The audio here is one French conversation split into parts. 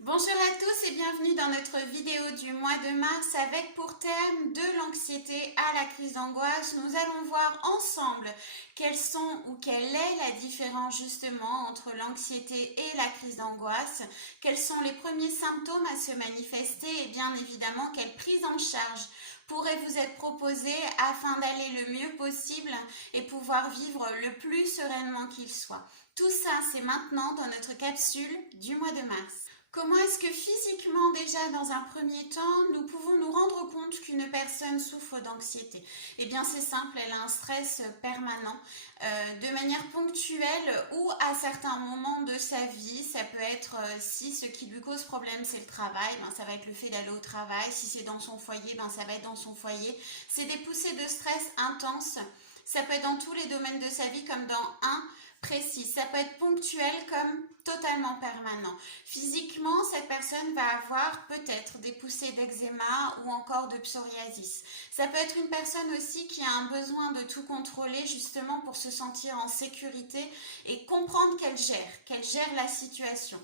Bonjour à tous et bienvenue dans notre vidéo du mois de mars avec pour thème de l'anxiété à la crise d'angoisse. Nous allons voir ensemble quelles sont ou quelle est la différence justement entre l'anxiété et la crise d'angoisse, quels sont les premiers symptômes à se manifester et bien évidemment quelle prise en charge pourrait vous être proposée afin d'aller le mieux possible et pouvoir vivre le plus sereinement qu'il soit. Tout ça, c'est maintenant dans notre capsule du mois de mars. Comment est-ce que physiquement déjà dans un premier temps nous pouvons nous rendre compte qu'une personne souffre d'anxiété? Eh bien c'est simple, elle a un stress permanent de manière ponctuelle ou à certains moments de sa vie. Ça peut être si ce qui lui cause problème c'est le travail, ben, ça va être le fait d'aller au travail. Si c'est dans son foyer, ben, ça va être dans son foyer. C'est des poussées de stress intenses. Ça peut être dans tous les domaines de sa vie comme dans un précis. Ça peut être ponctuel comme totalement permanent. Physiquement, cette personne va avoir peut-être des poussées d'eczéma ou encore de psoriasis. Ça peut être une personne aussi qui a un besoin de tout contrôler justement pour se sentir en sécurité et comprendre qu'elle gère la situation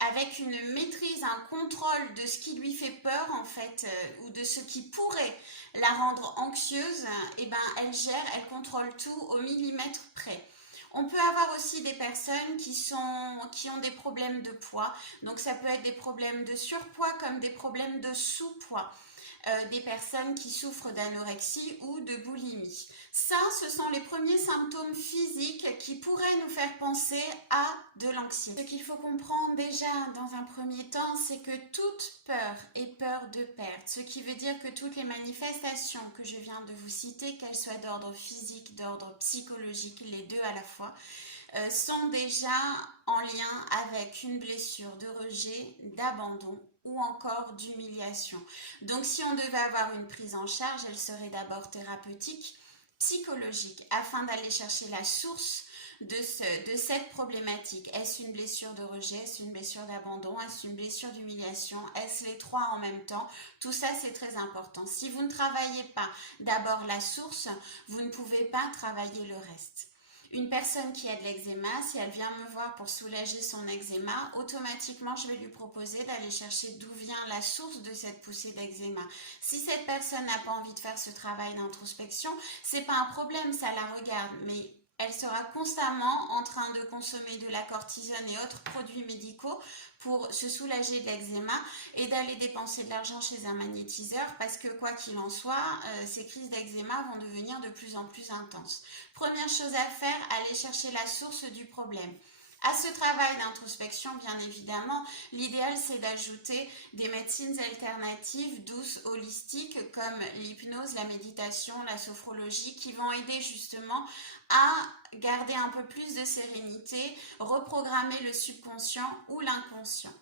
avec une maîtrise, un contrôle de ce qui lui fait peur en fait, ou de ce qui pourrait la rendre anxieuse, et ben elle gère, elle contrôle tout au millimètre près. On peut avoir aussi des personnes qui ont des problèmes de poids. Donc ça peut être des problèmes de surpoids comme des problèmes de sous-poids. Des personnes qui souffrent d'anorexie ou de boulimie. Ça, ce sont les premiers symptômes physiques qui pourraient nous faire penser à de l'anxiété. Ce qu'il faut comprendre déjà dans un premier temps, c'est que toute peur est peur de perdre. Ce qui veut dire que toutes les manifestations que je viens de vous citer, qu'elles soient d'ordre physique, d'ordre psychologique, les deux à la fois, sont déjà en lien avec une blessure de rejet, d'abandon ou encore d'humiliation. Donc si on devait avoir une prise en charge, elle serait d'abord thérapeutique, psychologique, afin d'aller chercher la source de cette problématique. Est-ce une blessure de rejet? Est-ce une blessure d'abandon? Est-ce une blessure d'humiliation? Est-ce les trois en même temps? Tout ça, c'est très important. Si vous ne travaillez pas d'abord la source, vous ne pouvez pas travailler le reste. Une personne qui a de l'eczéma, si elle vient me voir pour soulager son eczéma, automatiquement je vais lui proposer d'aller chercher d'où vient la source de cette poussée d'eczéma. Si cette personne n'a pas envie de faire ce travail d'introspection, c'est pas un problème, ça la regarde, mais elle sera constamment en train de consommer de la cortisone et autres produits médicaux pour se soulager de l'eczéma et d'aller dépenser de l'argent chez un magnétiseur parce que quoi qu'il en soit, ces crises d'eczéma vont devenir de plus en plus intenses. Première chose à faire, aller chercher la source du problème. À ce travail d'introspection, bien évidemment, l'idéal c'est d'ajouter des médecines alternatives douces, holistiques, comme l'hypnose, la méditation, la sophrologie, qui vont aider justement à garder un peu plus de sérénité, reprogrammer le subconscient ou l'inconscient.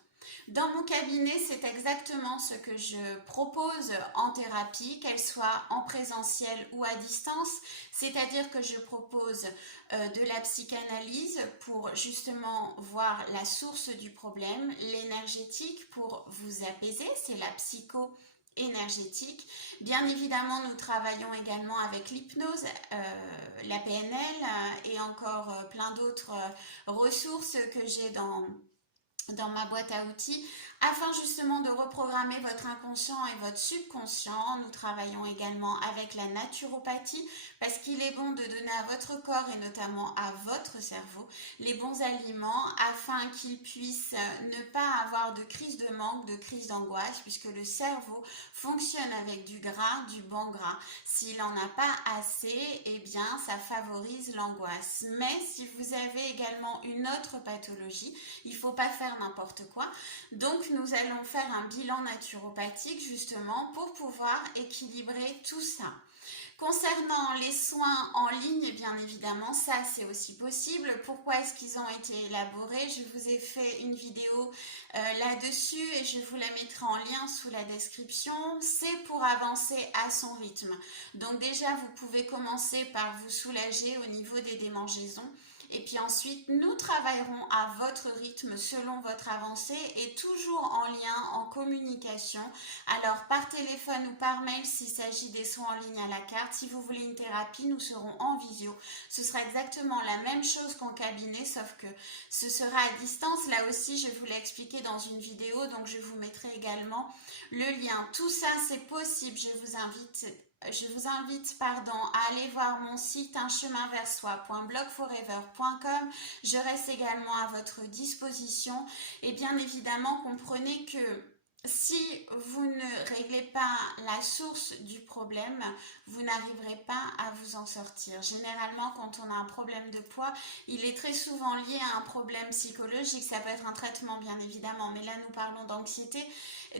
Dans mon cabinet, c'est exactement ce que je propose en thérapie, qu'elle soit en présentiel ou à distance, c'est-à-dire que je propose de la psychanalyse pour justement voir la source du problème, l'énergétique pour vous apaiser, c'est la psycho énergétique. Bien évidemment, nous travaillons également avec l'hypnose, la PNL et encore plein d'autres ressources que j'ai dans ma boîte à outils afin justement de reprogrammer votre inconscient et votre subconscient. Nous travaillons également avec la naturopathie parce qu'il est bon de donner à votre corps et notamment à votre cerveau les bons aliments afin qu'il puisse ne pas avoir de crise de manque, de crise d'angoisse puisque le cerveau fonctionne avec du gras, du bon gras. S'il n'en a pas assez, eh bien ça favorise l'angoisse. Mais si vous avez également une autre pathologie, il ne faut pas faire n'importe quoi. Donc nous allons faire un bilan naturopathique justement pour pouvoir équilibrer tout ça. Concernant les soins en ligne, bien évidemment, ça c'est aussi possible. Pourquoi est-ce qu'ils ont été élaborés? Je vous ai fait une vidéo là-dessus et je vous la mettrai en lien sous la description. C'est pour avancer à son rythme. Donc déjà, vous pouvez commencer par vous soulager au niveau des démangeaisons. Et puis ensuite, nous travaillerons à votre rythme selon votre avancée et toujours en lien, en communication. Alors par téléphone ou par mail s'il s'agit des soins en ligne à la carte. Si vous voulez une thérapie, nous serons en visio. Ce sera exactement la même chose qu'en cabinet, sauf que ce sera à distance. Là aussi, je vous l'ai expliqué dans une vidéo, donc je vous mettrai également le lien. Tout ça, c'est possible. Je vous invite à aller voir mon site uncheminversoi.blogforever.com. Je reste également à votre disposition. Et bien évidemment, comprenez que si vous ne réglez pas la source du problème, vous n'arriverez pas à vous en sortir. Généralement, quand on a un problème de poids, il est très souvent lié à un problème psychologique. Ça peut être un traitement, bien évidemment, mais là, nous parlons d'anxiété.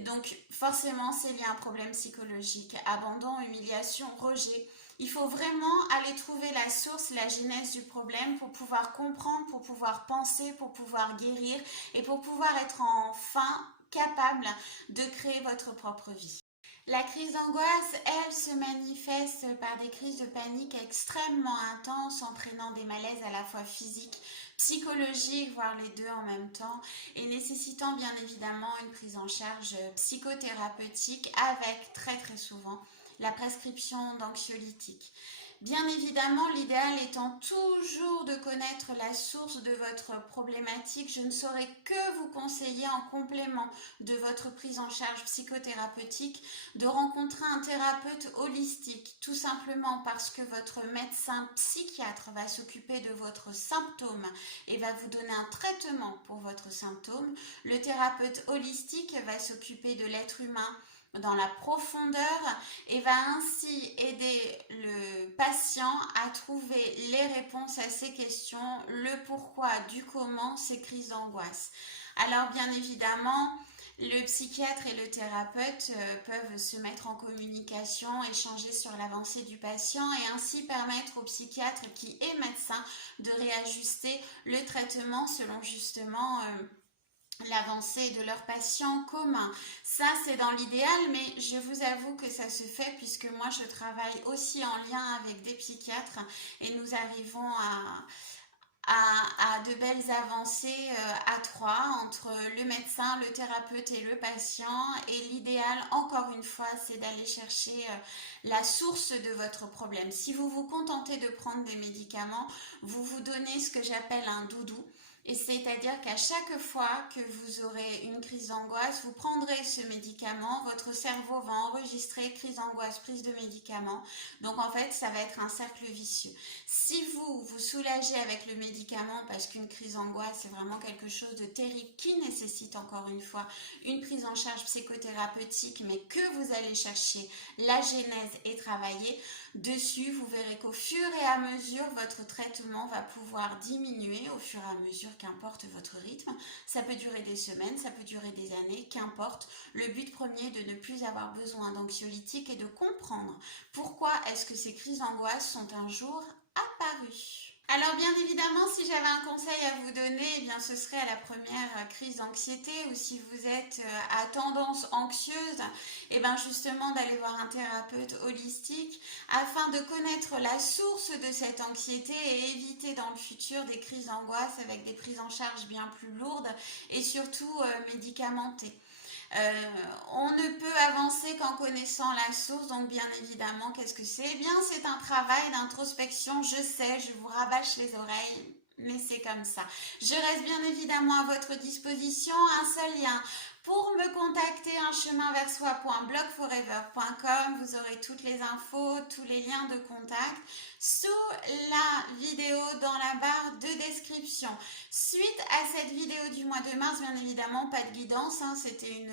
Donc, forcément, c'est lié à un problème psychologique. Abandon, humiliation, rejet. Il faut vraiment aller trouver la source, la genèse du problème pour pouvoir comprendre, pour pouvoir penser, pour pouvoir guérir et pour pouvoir être enfin capable de créer votre propre vie. La crise d'angoisse, elle, se manifeste par des crises de panique extrêmement intenses, entraînant des malaises à la fois physiques, psychologiques, voire les deux en même temps, et nécessitant bien évidemment une prise en charge psychothérapeutique avec très très souvent la prescription d'anxiolytiques. Bien évidemment, l'idéal étant toujours de connaître la source de votre problématique, je ne saurais que vous conseiller en complément de votre prise en charge psychothérapeutique de rencontrer un thérapeute holistique, tout simplement parce que votre médecin psychiatre va s'occuper de votre symptôme et va vous donner un traitement pour votre symptôme. Le thérapeute holistique va s'occuper de l'être humain dans la profondeur et va ainsi aider le patient à trouver les réponses à ses questions, le pourquoi du comment, ces crises d'angoisse. Alors bien évidemment, le psychiatre et le thérapeute peuvent se mettre en communication, échanger sur l'avancée du patient et ainsi permettre au psychiatre qui est médecin de réajuster le traitement selon justement l'avancée de leurs patients communs. Ça, c'est dans l'idéal, mais je vous avoue que ça se fait puisque moi, je travaille aussi en lien avec des psychiatres et nous arrivons à de belles avancées à trois entre le médecin, le thérapeute et le patient. Et l'idéal, encore une fois, c'est d'aller chercher la source de votre problème. Si vous vous contentez de prendre des médicaments, vous vous donnez ce que j'appelle un doudou. Et c'est-à-dire qu'à chaque fois que vous aurez une crise d'angoisse, vous prendrez ce médicament, votre cerveau va enregistrer crise d'angoisse, prise de médicament. Donc en fait, ça va être un cercle vicieux. Si vous vous soulagez avec le médicament parce qu'une crise d'angoisse, c'est vraiment quelque chose de terrible qui nécessite encore une fois une prise en charge psychothérapeutique, mais que vous allez chercher la genèse et travailler dessus, vous verrez qu'au fur et à mesure, votre traitement va pouvoir diminuer au fur et à mesure, qu'importe votre rythme. Ça peut durer des semaines, ça peut durer des années, qu'importe. Le but premier est de ne plus avoir besoin d'anxiolytiques et de comprendre pourquoi est-ce que ces crises d'angoisse sont un jour apparues. Alors bien évidemment, si j'avais un conseil à vous donner, eh bien ce serait à la première crise d'anxiété ou si vous êtes à tendance anxieuse, eh bien justement d'aller voir un thérapeute holistique afin de connaître la source de cette anxiété et éviter dans le futur des crises d'angoisse avec des prises en charge bien plus lourdes et surtout médicamentées. On ne peut avancer qu'en connaissant la source, donc bien évidemment, qu'est-ce que c'est? Eh bien, c'est un travail d'introspection, je sais, je vous rabâche les oreilles, mais c'est comme ça. Je reste bien évidemment à votre disposition, un seul lien. Pour me contacter, uncheminversoi.blogforever.com, vous aurez toutes les infos, tous les liens de contact sous la vidéo dans la barre de description. Suite à cette vidéo du mois de mars, bien évidemment, pas de guidance, hein, c'était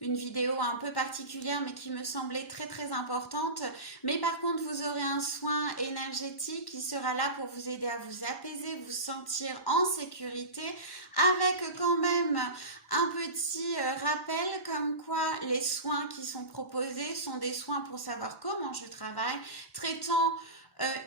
une vidéo un peu particulière mais qui me semblait très très importante. Mais par contre, vous aurez un soin énergétique qui sera là pour vous aider à vous apaiser, vous sentir en sécurité avec quand même un petit rappel comme quoi les soins qui sont proposés sont des soins pour savoir comment je travaille, traitant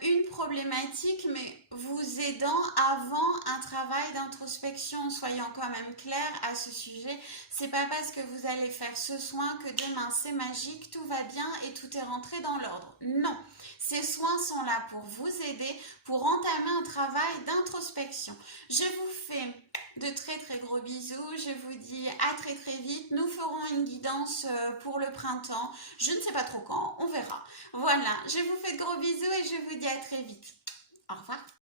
une problématique, mais vous aidant avant un travail d'introspection. Soyons quand même clairs à ce sujet. C'est pas parce que vous allez faire ce soin que demain c'est magique, tout va bien et tout est rentré dans l'ordre. Non, ces soins sont là pour vous aider, pour entamer un travail d'introspection. Je vous fais de très très gros bisous. Je vous dis à très très vite. Nous ferons une guidance pour le printemps. Je ne sais pas trop quand, on verra. Voilà, je vous fais de gros bisous et je vous dis à très vite. Au revoir.